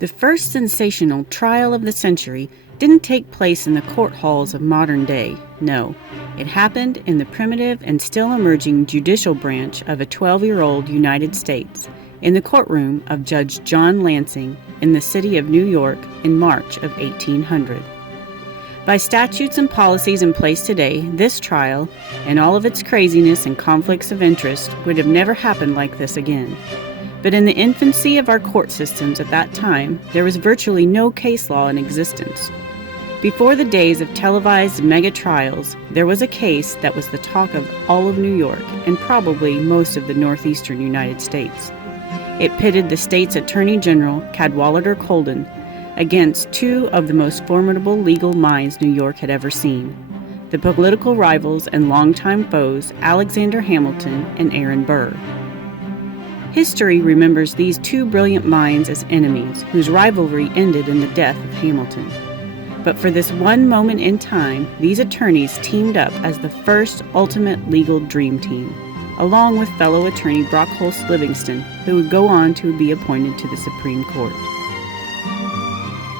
The first sensational trial of the century didn't take place in the court halls of modern day. No, it happened in the primitive and still emerging judicial branch of a 12-year-old United States, in the courtroom of Judge John Lansing in the city of New York in March of 1800. By statutes and policies in place today, this trial, and all of its craziness and conflicts of interest, would have never happened like this again. But in the infancy of our court systems at that time, there was virtually no case law in existence. Before the days of televised mega trials, there was a case that was the talk of all of New York and probably most of the northeastern United States. It pitted the state's Attorney General, Cadwallader Colden, against two of the most formidable legal minds New York had ever seen, the political rivals and longtime foes Alexander Hamilton and Aaron Burr. History remembers these two brilliant minds as enemies whose rivalry ended in the death of Hamilton. But for this one moment in time, these attorneys teamed up as the first ultimate legal dream team, along with fellow attorney Brockholst Livingston, who would go on to be appointed to the Supreme Court.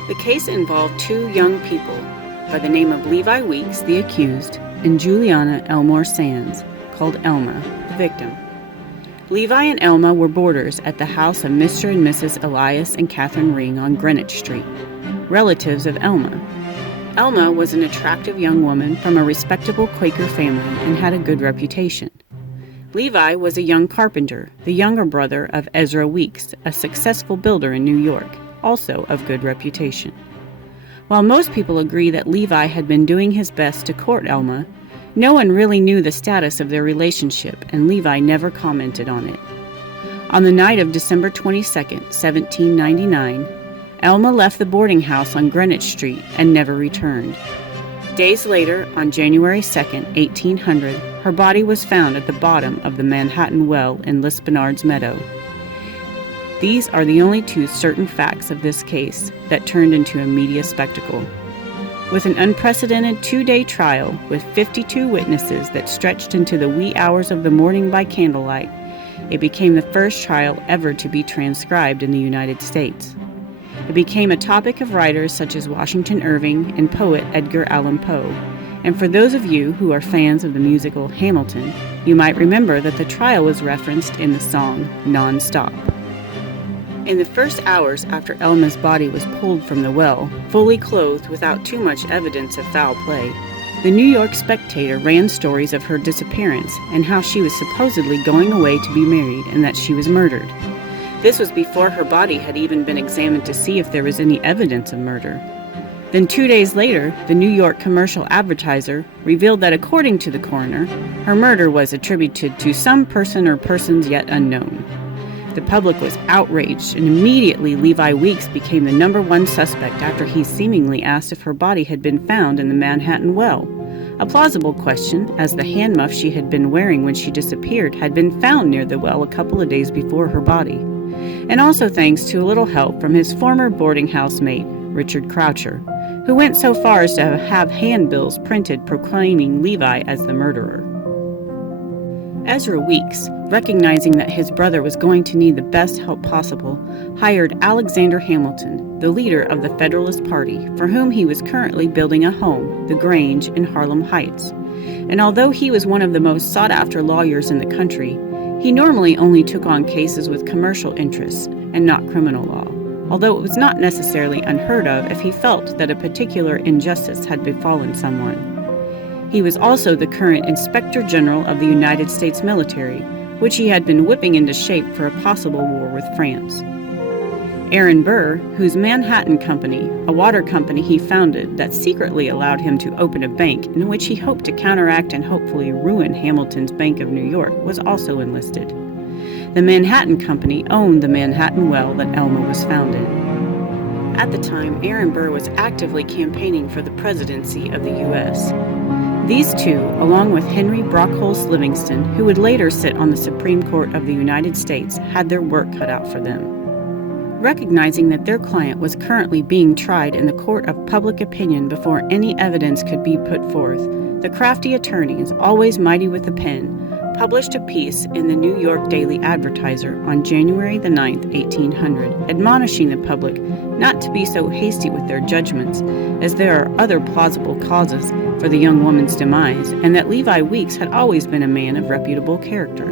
The case involved two young people by the name of Levi Weeks, the accused, and Juliana Elmore Sands, called Elma, the victim. Levi and Elma were boarders at the house of Mr. and Mrs. Elias and Catherine Ring on Greenwich Street, relatives of Elma. Elma was an attractive young woman from a respectable Quaker family and had a good reputation. Levi was a young carpenter, the younger brother of Ezra Weeks, a successful builder in New York, also of good reputation. While most people agree that Levi had been doing his best to court Elma, no one really knew the status of their relationship, and Levi never commented on it. On the night of December 22, 1799, Elma left the boarding house on Greenwich Street and never returned. Days later, on January 2, 1800, her body was found at the bottom of the Manhattan Well in Lispenard's Meadow. These are the only two certain facts of this case that turned into a media spectacle. With an unprecedented 2-day trial with 52 witnesses that stretched into the wee hours of the morning by candlelight, it became the first trial ever to be transcribed in the United States. It became a topic of writers such as Washington Irving and poet Edgar Allan Poe. And for those of you who are fans of the musical Hamilton, you might remember that the trial was referenced in the song Non-Stop. In the first hours after Elma's body was pulled from the well, fully clothed without too much evidence of foul play, the New York Spectator ran stories of her disappearance and how she was supposedly going away to be married and that she was murdered. This was before her body had even been examined to see if there was any evidence of murder. Then 2 days later, the New York Commercial Advertiser revealed that according to the coroner, her murder was attributed to some person or persons yet unknown. The public was outraged, and immediately Levi Weeks became the #1 suspect after he seemingly asked if her body had been found in the Manhattan Well. A plausible question, as the hand muff she had been wearing when she disappeared had been found near the well a couple of days before her body. And also thanks to a little help from his former boarding house mate, Richard Croucher, who went so far as to have handbills printed proclaiming Levi as the murderer. Ezra Weeks, recognizing that his brother was going to need the best help possible, hired Alexander Hamilton, the leader of the Federalist Party, for whom he was currently building a home, the Grange in Harlem Heights. And although he was one of the most sought-after lawyers in the country, he normally only took on cases with commercial interests and not criminal law, although it was not necessarily unheard of if he felt that a particular injustice had befallen someone. He was also the current Inspector General of the United States military, which he had been whipping into shape for a possible war with France. Aaron Burr, whose Manhattan Company, a water company he founded that secretly allowed him to open a bank in which he hoped to counteract and hopefully ruin Hamilton's Bank of New York, was also enlisted. The Manhattan Company owned the Manhattan Well that Elma was found in. At the time, Aaron Burr was actively campaigning for the presidency of the U.S. These two, along with Henry Brockholst Livingston, who would later sit on the Supreme Court of the United States, had their work cut out for them. Recognizing that their client was currently being tried in the court of public opinion before any evidence could be put forth, the crafty attorneys, always mighty with the pen, published a piece in the New York Daily Advertiser on January the 9th, 1800, admonishing the public not to be so hasty with their judgments, as there are other plausible causes for the young woman's demise, and that Levi Weeks had always been a man of reputable character.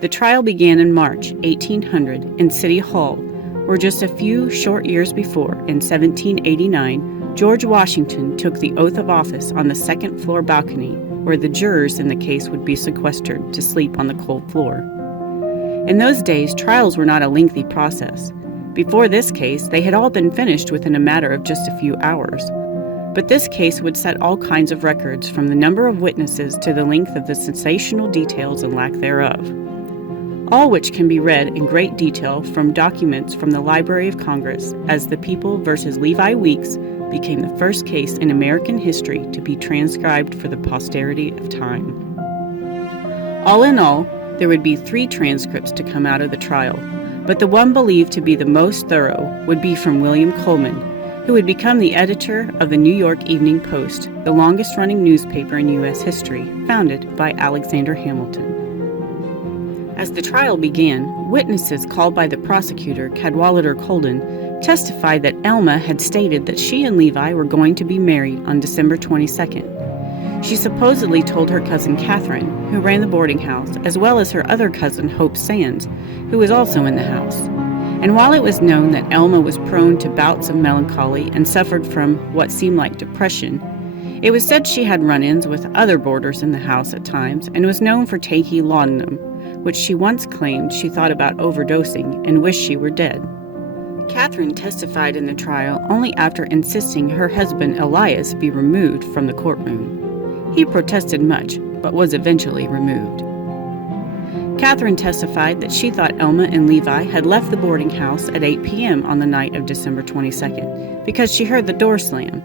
The trial began in March 1800 in City Hall, where just a few short years before, in 1789, George Washington took the oath of office on the second-floor balcony, where the jurors in the case would be sequestered to sleep on the cold floor. In those days, trials were not a lengthy process. Before this case, they had all been finished within a matter of just a few hours. But this case would set all kinds of records, from the number of witnesses to the length of the sensational details and lack thereof, all which can be read in great detail from documents from the Library of Congress, as the People versus Levi Weeks became the first case in American history to be transcribed for the posterity of time. All in all, there would be 3 transcripts to come out of the trial, but the one believed to be the most thorough would be from William Coleman, who would become the editor of the New York Evening Post, the longest-running newspaper in U.S. history, founded by Alexander Hamilton. As the trial began, witnesses called by the prosecutor, Cadwallader Colden, testified that Elma had stated that she and Levi were going to be married on December 22nd. She supposedly told her cousin Catherine, who ran the boarding house, as well as her other cousin Hope Sands, who was also in the house. And while it was known that Elma was prone to bouts of melancholy and suffered from what seemed like depression, it was said she had run-ins with other boarders in the house at times and was known for taking laudanum, which she once claimed she thought about overdosing and wished she were dead. Catherine testified in the trial only after insisting her husband Elias be removed from the courtroom. He protested much, but was eventually removed. Catherine testified that she thought Elma and Levi had left the boarding house at 8 p.m. on the night of December 22nd because she heard the door slam.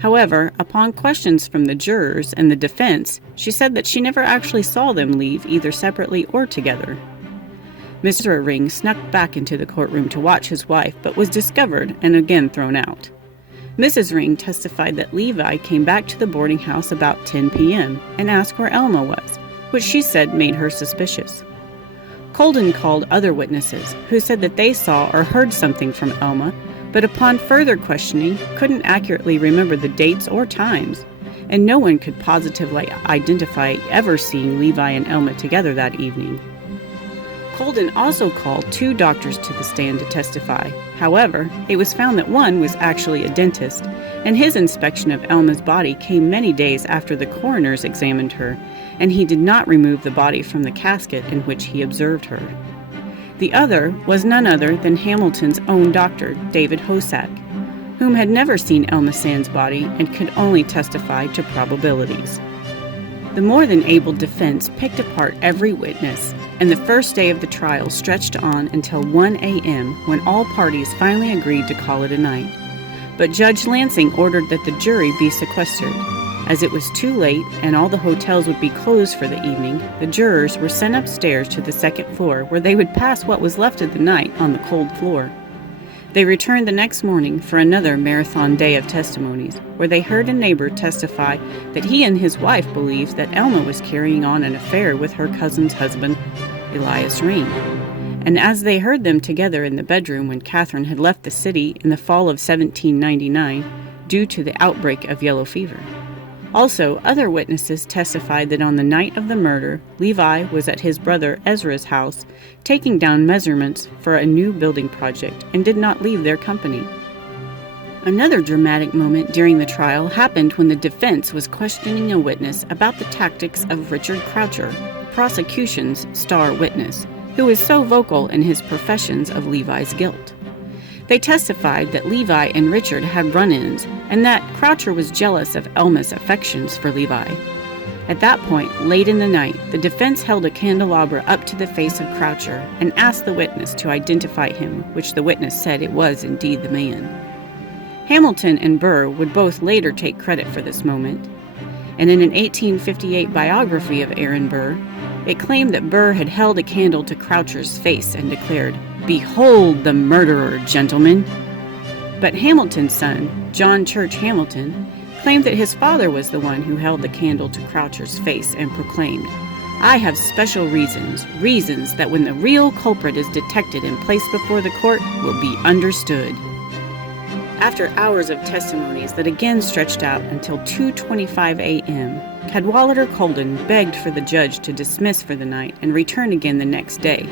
However, upon questions from the jurors and the defense, she said that she never actually saw them leave either separately or together. Mr. Ring snuck back into the courtroom to watch his wife, but was discovered and again thrown out. Mrs. Ring testified that Levi came back to the boarding house about 10 p.m. and asked where Elma was, which she said made her suspicious. Colden called other witnesses, who said that they saw or heard something from Elma, but upon further questioning couldn't accurately remember the dates or times, and no one could positively identify ever seeing Levi and Elma together that evening. Colden also called 2 doctors to the stand to testify. However, it was found that one was actually a dentist, and his inspection of Elma's body came many days after the coroners examined her, and he did not remove the body from the casket in which he observed her. The other was none other than Hamilton's own doctor, David Hosack, whom had never seen Elma Sands' body and could only testify to probabilities. The more than able defense picked apart every witness, and the first day of the trial stretched on until 1 a.m. when all parties finally agreed to call it a night. But Judge Lansing ordered that the jury be sequestered. As it was too late and all the hotels would be closed for the evening, the jurors were sent upstairs to the second floor, where they would pass what was left of the night on the cold floor. They returned the next morning for another marathon day of testimonies, where they heard a neighbor testify that he and his wife believed that Elma was carrying on an affair with her cousin's husband, Elias Ring. And as they heard them together in the bedroom when Catherine had left the city in the fall of 1799 due to the outbreak of yellow fever. Also, other witnesses testified that on the night of the murder, Levi was at his brother Ezra's house taking down measurements for a new building project and did not leave their company. Another dramatic moment during the trial happened when the defense was questioning a witness about the tactics of Richard Croucher, the prosecution's star witness, who was so vocal in his professions of Levi's guilt. They testified that Levi and Richard had run-ins and that Croucher was jealous of Elma's affections for Levi. At that point, late in the night, the defense held a candelabra up to the face of Croucher and asked the witness to identify him, which the witness said it was indeed the man. Hamilton and Burr would both later take credit for this moment, and in an 1858 biography of Aaron Burr, it claimed that Burr had held a candle to Croucher's face and declared, "Behold the murderer, gentlemen." But Hamilton's son, John Church Hamilton, claimed that his father was the one who held the candle to Croucher's face and proclaimed, I have special reasons that when the real culprit is detected and placed before the court will be understood." After hours of testimonies that again stretched out until 2:25 a.m., Cadwallader Colden begged for the judge to dismiss for the night and return again the next day.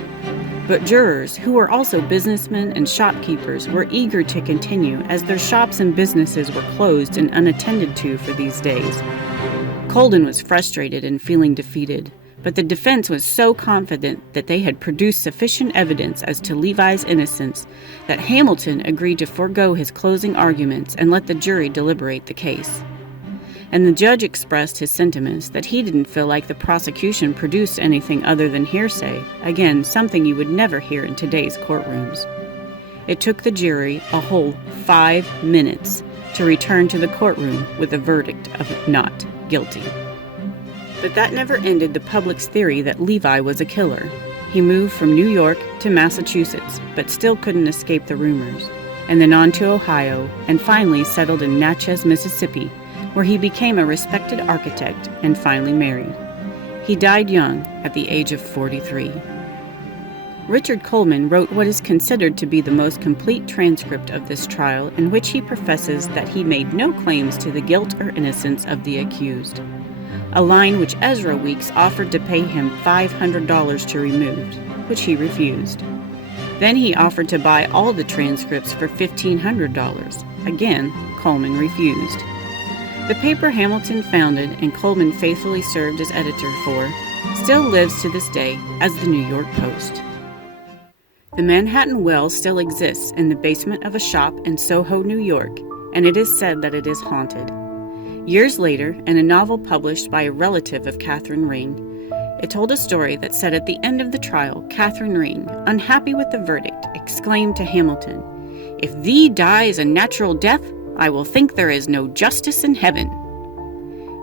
But jurors, who were also businessmen and shopkeepers, were eager to continue as their shops and businesses were closed and unattended to for these days. Colden was frustrated and feeling defeated, but the defense was so confident that they had produced sufficient evidence as to Levi's innocence that Hamilton agreed to forego his closing arguments and let the jury deliberate the case. And the judge expressed his sentiments that he didn't feel like the prosecution produced anything other than hearsay, again, something you would never hear in today's courtrooms. It took the jury a whole 5 minutes to return to the courtroom with a verdict of not guilty. But that never ended the public's theory that Levi was a killer. He moved from New York to Massachusetts, but still couldn't escape the rumors, and then on to Ohio, and finally settled in Natchez, Mississippi, where he became a respected architect and finally married. He died young at the age of 43. Richard Coleman wrote what is considered to be the most complete transcript of this trial, in which he professes that he made no claims to the guilt or innocence of the accused, a line which Ezra Weeks offered to pay him $500 to remove, which he refused. Then he offered to buy all the transcripts for $1,500. Again, Coleman refused. The paper Hamilton founded and Coleman faithfully served as editor for still lives to this day as the New York Post. The Manhattan Well still exists in the basement of a shop in Soho, New York, and it is said that it is haunted. Years later, in a novel published by a relative of Catherine Ring, it told a story that said at the end of the trial, Catherine Ring, unhappy with the verdict, exclaimed to Hamilton, "If thee dies a natural death, I will think there is no justice in heaven."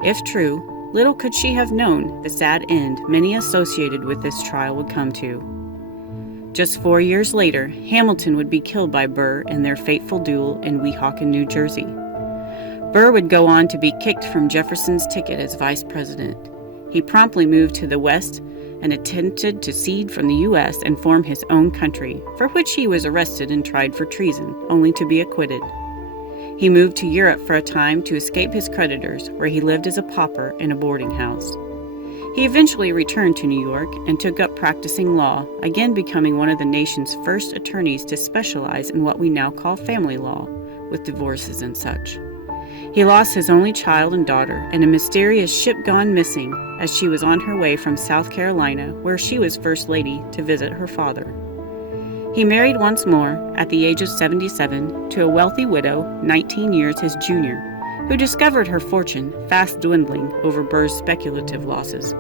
If true, little could she have known the sad end many associated with this trial would come to. Just 4 years later, Hamilton would be killed by Burr in their fateful duel in Weehawken, New Jersey. Burr would go on to be kicked from Jefferson's ticket as vice president. He promptly moved to the West and attempted to secede from the U.S. and form his own country, for which he was arrested and tried for treason, only to be acquitted. He moved to Europe for a time to escape his creditors, where he lived as a pauper in a boarding house. He eventually returned to New York and took up practicing law, again becoming one of the nation's first attorneys to specialize in what we now call family law, with divorces and such. He lost his only child and daughter in a mysterious ship gone missing as she was on her way from South Carolina, where she was First Lady, to visit her father. He married once more, at the age of 77, to a wealthy widow, 19 years his junior, who discovered her fortune fast dwindling over Burr's speculative losses.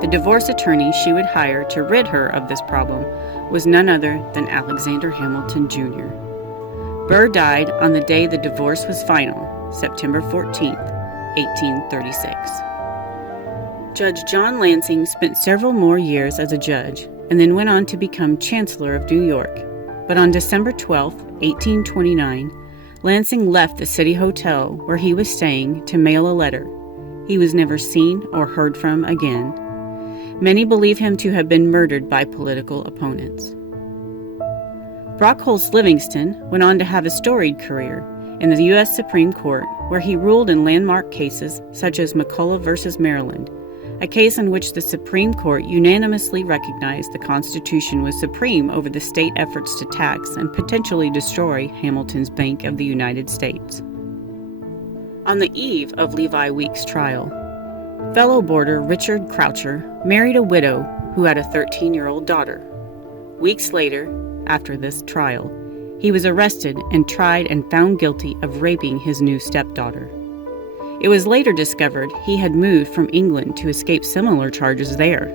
The divorce attorney she would hire to rid her of this problem was none other than Alexander Hamilton, Jr. Burr died on the day the divorce was final, September 14, 1836. Judge John Lansing spent several more years as a judge, and then went on to become Chancellor of New York. But on December 12, 1829, Lansing left the City Hotel where he was staying to mail a letter. He was never seen or heard from again. Many believe him to have been murdered by political opponents. Brockholst Livingston went on to have a storied career in the U.S. Supreme Court, where he ruled in landmark cases such as McCulloch v. Maryland, a case in which the Supreme Court unanimously recognized the Constitution was supreme over the state efforts to tax and potentially destroy Hamilton's Bank of the United States. On the eve of Levi Weeks' trial, fellow boarder Richard Croucher married a widow who had a 13-year-old daughter. Weeks later, after this trial, he was arrested and tried and found guilty of raping his new stepdaughter. It was later discovered he had moved from England to escape similar charges there.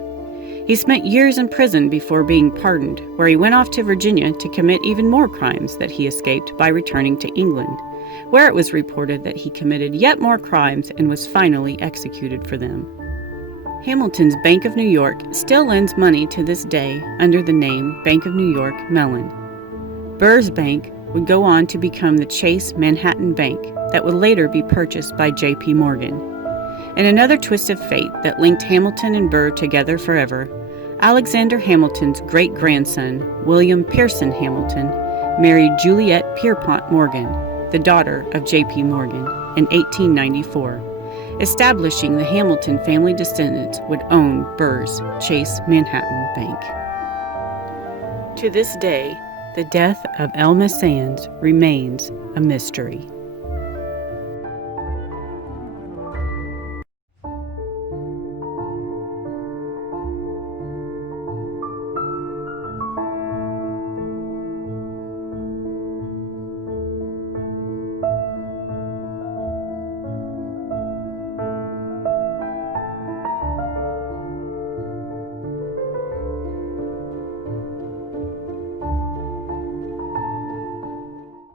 He spent years in prison before being pardoned, where he went off to Virginia to commit even more crimes that he escaped by returning to England, where it was reported that he committed yet more crimes and was finally executed for them. Hamilton's Bank of New York still lends money to this day under the name Bank of New York Mellon. Burr's bank would go on to become the Chase Manhattan Bank that would later be purchased by J.P. Morgan. In another twist of fate that linked Hamilton and Burr together forever, Alexander Hamilton's great-grandson, William Pearson Hamilton, married Juliette Pierpont Morgan, the daughter of J.P. Morgan, in 1894, establishing the Hamilton family descendants would own Burr's Chase Manhattan Bank. To this day, the death of Elma Sands remains a mystery.